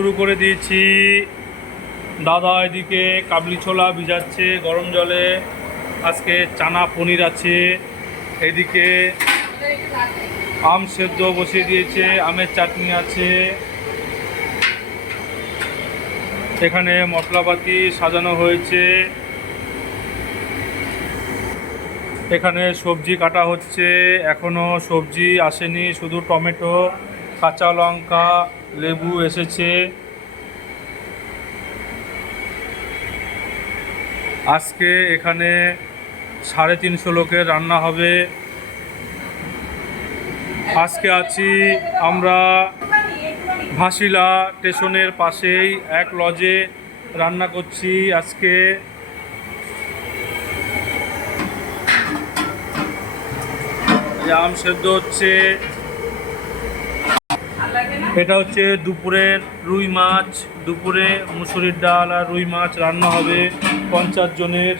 শুরু করে দিয়েছি। দাদা এদিকে কাবলি ছোলা ভিজাচ্ছে গরম জলে। আজকে চানা পনির আছে। এদিকে আম সেদ্ধ বসিয়ে দিয়েছে, আমের চাটনি আছে। এখানে মশলাপাতি সাজানো হয়েছে। এখানে সবজি কাটা হচ্ছে, এখনো সবজি আসেনি, শুধু টমেটো, কাঁচা লঙ্কা, লেবু এসেছে। আজকে এখানে 350 লোকের রান্না হবে। আজকে আছি আমরা ভাসিলা স্টেশনের পাশেই এক লজে রান্না করছি। আজকে আম সেদ্ধ হচ্ছে। এটা হচ্ছে দুপুরের রুই মাছ। দুপুরে মুসুরির ডাল আর রুই মাছ রান্না হবে 50 জনের।